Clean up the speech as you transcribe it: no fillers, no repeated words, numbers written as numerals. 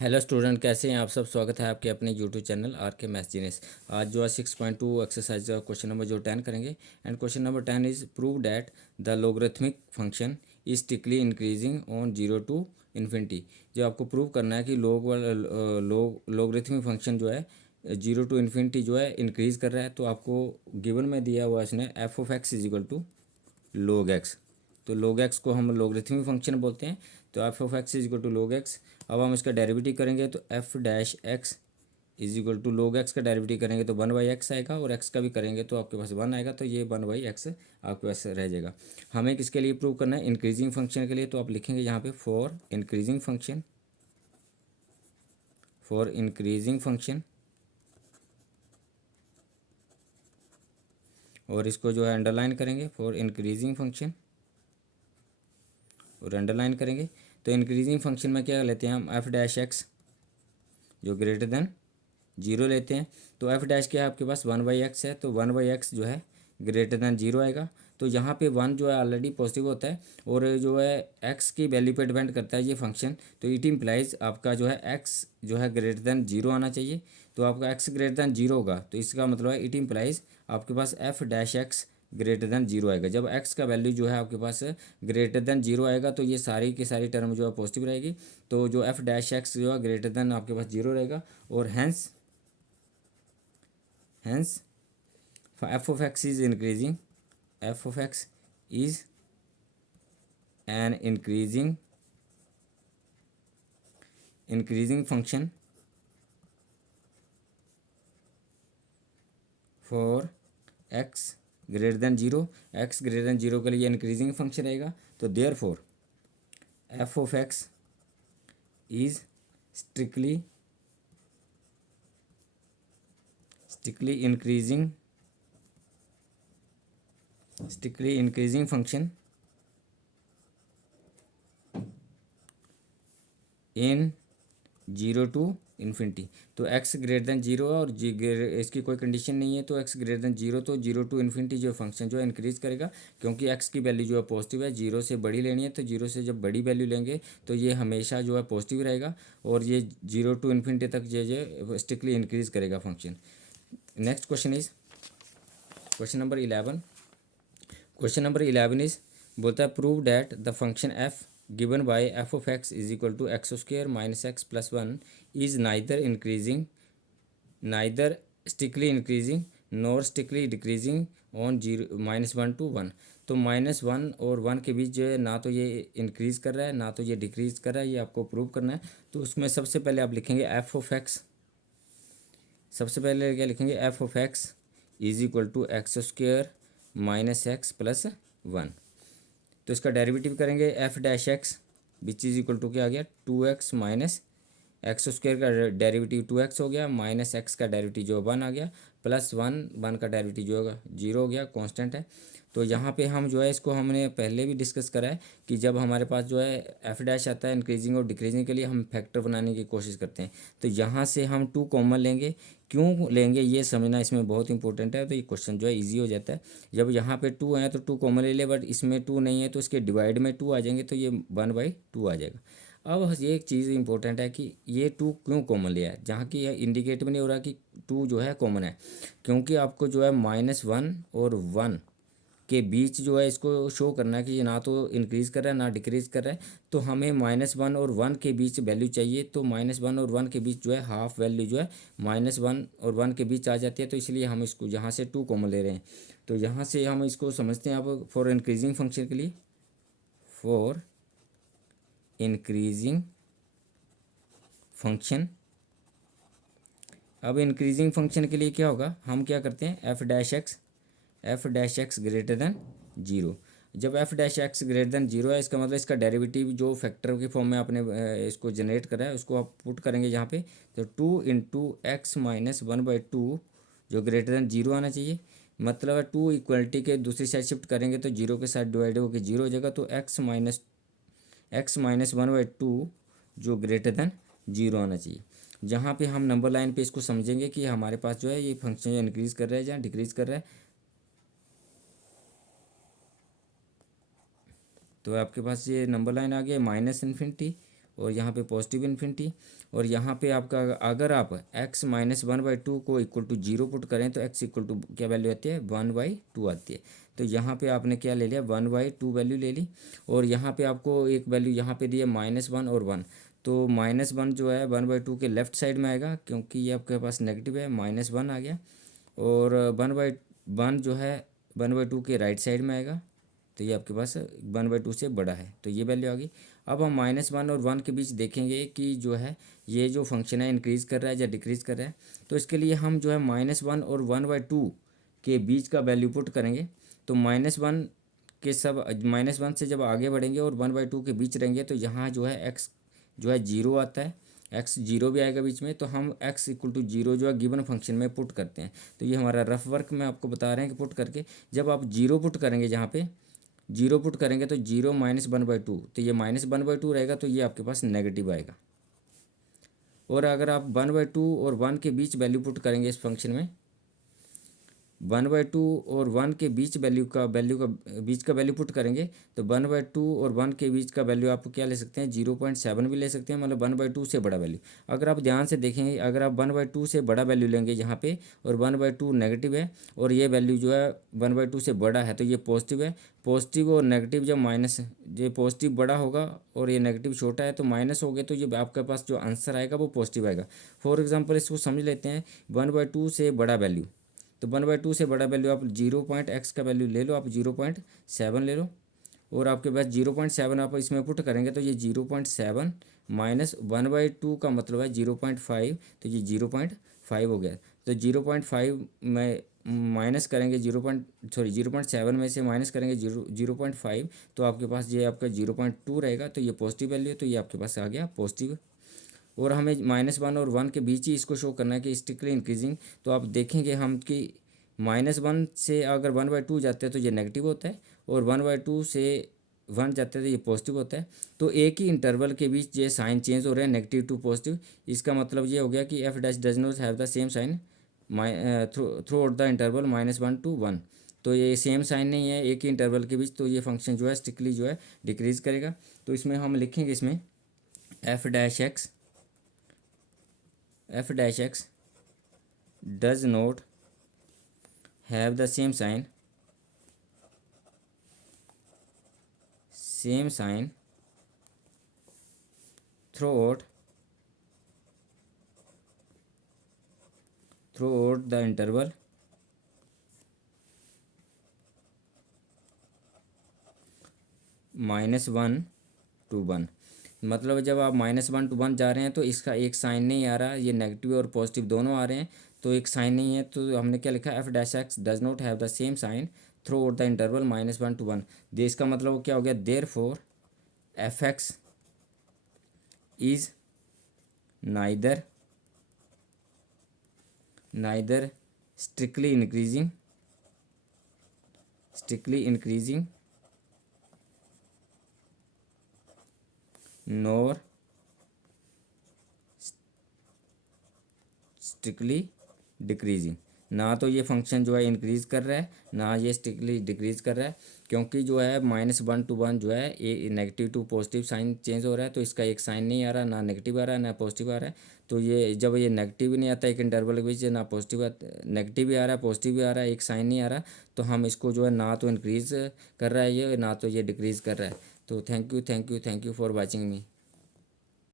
Hello student, कैसे हैं आप सब। स्वागत है आपके अपने यूट्यूब चैनल आर के मैथ जीनियस। आज जो है 6.2 एक्सरसाइज का क्वेश्चन नंबर जो 10 करेंगे। And question number 10 is prove that the logarithmic function is strictly increasing on 0 to infinity. जो आपको प्रूव करना है कि लोगरिथमिक फंक्शन जो है 0 टू इन्फिनिटी जो है इंक्रीज़ कर रहा है। तो आपको गिवन में दिया हुआ इसने f of x is equal to log x। तो log x को हम लोगरिथमिक फंक्शन बोलते हैं। तो f of x is equal to log x। अब हम इसका डेरिवेटिव करेंगे तो f dash x is equal to log x का डेरिवेटिव करेंगे तो 1/x आएगा, और x का भी करेंगे तो आपके पास 1 आएगा। तो ये 1/x आपके पास रह जाएगा। हमें किसके लिए प्रूव करना है? इंक्रीजिंग फंक्शन के लिए। तो आप लिखेंगे यहाँ पे for increasing function, for increasing function, और इसको जो है अंडरलाइन करेंगे फॉर इंक्रीजिंग फंक्शन, और अंडरलाइन करेंगे। तो इंक्रीजिंग फंक्शन में क्या लेते हैं हम? एफ डैश एक्स जो ग्रेटर देन 0 लेते हैं। तो एफ डैश क्या है आपके पास? 1/x है। तो 1/x जो है ग्रेटर देन 0 आएगा। तो यहाँ पे 1 जो है ऑलरेडी पॉजिटिव होता है, और जो है x की वैल्यू पे डिपेंड करता है ये फंक्शन। तो इट इम्प्लाइज आपका जो है x जो है ग्रेटर देन 0 आना चाहिए। तो आपका x ग्रेटर देन 0 होगा, तो इसका मतलब है इट इम्प्लाइज आपके पास f dash x greater than 0 आएगा। जब x का वैल्यू जो है आपके पास ग्रेटर देन 0 आएगा तो ये सारी की सारी टर्म जो है पॉजिटिव रहेगी। तो जो एफ डैश एक्स जो है ग्रेटर देन आपके पास 0 रहेगा, और hence f of x is increasing, f of x is an increasing function for x greater than 0। x greater than 0 के लिए इंक्रीजिंग फंक्शन रहेगा। तो there four f of x is strictly increasing function in 0 to infinity. तो x greater than 0 है, और इसकी कोई condition नहीं है। तो x ग्रेटर देन 0, तो 0 टू इन्फिनिटी जो फंक्शन जो है इंक्रीज़ करेगा, क्योंकि x की वैल्यू जो है पॉजिटिव है, 0 से बड़ी लेनी है। तो 0 से जब बड़ी वैल्यू लेंगे तो ये हमेशा जो है पॉजिटिव रहेगा, और ये 0 टू इन्फिनिटी तक जो स्ट्रिक्टली इंक्रीज़ करेगा function. Next question is question number 11। Question number 11 is बोलता है prove that the function f given by f of x is equal to x square minus x plus 1 is neither strictly increasing nor strictly decreasing on 0 -1 to 1। तो -1 और 1 के बीच जो है ना तो ये इंक्रीज़ कर रहा है ना तो ये डिक्रीज़ कर रहा है, ये आपको प्रूव करना है। तो उसमें सबसे पहले आप लिखेंगे एफ ऑफ एक्स। सबसे पहले क्या लिखेंगे? F of x is equal to x square minus x plus 1। तो इसका डेरिवेटिव करेंगे f dash x which is equal to क्या आ गया? 2x माइनस एक्स स्क्वायर का डेरिवेटिव 2x हो गया, माइनस एक्स का डेरिवेटिव जो 1 आ गया, प्लस 1 का डेरिवेटिव जो होगा 0 हो गया, कांस्टेंट है। तो यहाँ पे हम जो है इसको हमने पहले भी डिस्कस करा है कि जब हमारे पास जो है एफ डैश आता है इंक्रीजिंग और डिक्रीजिंग के लिए, हम फैक्टर बनाने की कोशिश करते हैं। तो यहाँ से हम 2 कॉमन लेंगे। क्यों लेंगे ये समझना इसमें बहुत इंपॉर्टेंट है। तो ये क्वेश्चन जो है ईजी हो जाता है। जब यहाँ पे 2 है तो 2 कॉमन ले ले, बट इसमें 2 नहीं है तो इसके डिवाइड में 2 आ जाएंगे, तो ये 1/2 आ जाएगा। अब ये एक चीज़ इंपॉर्टेंट है कि ये 2 क्यों कॉमन लिया है, जहाँ की इंडिकेट भी नहीं हो रहा कि 2 जो है कॉमन है। क्योंकि आपको जो है -1 और 1 के बीच जो है इसको शो करना है कि ये ना तो इंक्रीज़ कर रहा है ना डिक्रीज़ कर रहा है। तो हमें -1 और 1 के बीच वैल्यू चाहिए। तो -1 और 1 के बीच जो है हाफ वैल्यू जो है -1 और 1 के बीच आ जाती है। तो इसलिए हम इसको यहाँ से 2 कॉमन ले रहे हैं। तो यहाँ से हम इसको समझते हैं अब फॉर इंक्रीजिंग फंक्शन के लिए, फॉर इंक्रीजिंग फंक्शन। अब इंक्रीजिंग फंक्शन के लिए क्या होगा? हम क्या करते हैं? F dash x greater than 0। जब F dash x greater than 0 है, इसका मतलब इसका डेरिवेटिव जो फैक्टर के फॉर्म में आपने इसको जनरेट करा है उसको आप पुट करेंगे यहाँ पे। तो 2 इंटू एक्स माइनस 1/2 जो ग्रेटर देन 0 आना चाहिए। मतलब है 2 इक्वलिटी के दूसरी साइड शिफ्ट करेंगे तो 0 के साथ डिवाइड होकर 0 हो जाएगा। तो एक्स माइनस 1/2 जो ग्रेटर देन 0 आना चाहिए। जहाँ पे हम नंबर लाइन पे इसको समझेंगे कि हमारे पास जो है ये फंक्शन इंक्रीज़ कर रहा है या डिक्रीज़ कर रहा है। तो आपके पास ये नंबर लाइन आ गया -इन्फिनिटी और यहाँ पे पॉजिटिव इन्फिनिटी। और यहाँ पे आपका अगर आप x माइनस 1/2 को इक्वल टू 0 पुट करें तो x इक्वल टू क्या वैल्यू आती है 1/2 आती है। तो यहाँ पे आपने क्या ले लिया 1/2 वैल्यू ले ली। और यहाँ पे आपको एक वैल्यू यहाँ पे दी है -1 और 1। तो -1 जो है 1/2 के लेफ्ट साइड में आएगा क्योंकि ये आपके पास नेगेटिव है, -1 आ गया। और 1/1 जो है 1/2 के राइट साइड में आएगा, तो ये आपके पास 1/2 से बड़ा है, तो ये वैल्यू आ गई। अब हम -1 और 1 के बीच देखेंगे कि जो है ये जो फंक्शन है इंक्रीज़ कर रहा है या डिक्रीज़ कर रहा है। तो इसके लिए हम जो है -1 और 1/2 के बीच का वैल्यू पुट करेंगे। तो -1 के सब -1 से जब आगे बढ़ेंगे और 1/2 के बीच रहेंगे तो यहाँ जो है x जो है 0 आता है, x 0 भी आएगा बीच में। तो हम x इक्वल टू 0 जो है गिवन फंक्शन में पुट करते हैं। तो ये हमारा रफ वर्क में आपको बता रहे हैं कि पुट करके जब आप 0 पुट करेंगे, जहाँ पे 0 पुट करेंगे तो 0 माइनस 1/2, तो ये -1/2 रहेगा, तो ये आपके पास नेगेटिव आएगा। और अगर आप 1/2 और 1 के बीच वैल्यू पुट करेंगे इस फंक्शन में, 1/2 और 1 के बीच बीच का वैल्यू पुट करेंगे तो 1/2 और 1 के बीच का वैल्यू आप क्या ले सकते हैं 0.7 भी ले सकते हैं, मतलब 1/2 से बड़ा वैल्यू। अगर आप ध्यान से देखेंगे, अगर आप 1/2 से बड़ा वैल्यू लेंगे यहाँ पे और 1/2 नेगेटिव है और ये वैल्यू जो है 1/2 से बड़ा है तो ये पॉजिटिव है। पॉजिटिव और नेगेटिव जब माइनस, ये पॉजिटिव बड़ा होगा और ये नेगेटिव छोटा है तो माइनस हो गया, तो ये आपके पास जो आंसर आएगा वो पॉजिटिव आएगा। फॉर एग्जाम्पल इसको समझ लेते हैं 1/2 से बड़ा वैल्यू, तो 1/2 से बड़ा वैल्यू आप 0.x का वैल्यू ले लो, आप 0.7 ले लो। और आपके पास 0.7 आप इसमें पुट करेंगे तो ये 0.7 माइनस 1/2 का मतलब है 0.5, तो ये 0.5 हो गया। तो 0.5 में माइनस करेंगे 0.7 में से माइनस करेंगे 0.5, तो आपके पास ये आपका 0.2 रहेगा, तो ये पॉजिटिव वैल्यू है, तो ये आपके पास आ गया पॉजिटिव। और हमें -1 और 1 के बीच ही इसको शो करना है कि स्टिकली इंक्रीजिंग। तो आप देखेंगे हम कि -1 से अगर 1/2 जाते हैं तो ये नेगेटिव होता है, और 1/2 से 1 जाते हैं तो ये पॉजिटिव होता है। तो एक ही इंटरवल के बीच ये साइन चेंज हो रहे हैं नेगेटिव टू पॉजिटिव। इसका मतलब ये हो गया कि f dash does not have the same sign throughout the interval -1 to 1। तो ये सेम साइन नहीं है एक ही इंटरवल के बीच, तो ये फंक्शन जो है स्टिकली जो है डिक्रीज़ करेगा। तो इसमें हम लिखेंगे इसमें f dash x does not have the same sign throughout the interval -1 to 1। मतलब जब आप -1 to 1 जा रहे हैं तो इसका एक साइन नहीं आ रहा, ये नेगेटिव और पॉजिटिव दोनों आ रहे हैं, तो एक साइन नहीं है। तो हमने क्या लिखा f dash x does not have the same sign throughout the interval -1 to 1। दे इसका मतलब क्या हो गया, there four f x is neither strictly increasing nor strictly decreasing. ना तो ये फंक्शन जो है इंक्रीज़ कर रहा है, ना ये स्ट्रिक्टली डिक्रीज़ कर रहा है, क्योंकि जो है -1 to 1 जो है ये negative to positive sign change हो रहा है, तो इसका एक साइन नहीं आ रहा, ना नेगेटिव आ रहा है ना पॉजिटिव आ रहा है। तो ये जब ये नेगेटिव भी नहीं आता एक इंटरवल के बीच, ना पॉजिटिव नेगेटिव भी आ रहा है पॉजिटिव भी आ रहा है, एक साइन नहीं आ रहा, तो हम इसको जो है ना तो इंक्रीज़ कर रहा है ये, ना तो ये डिक्रीज़ कर रहा है। तो thank you for watching me.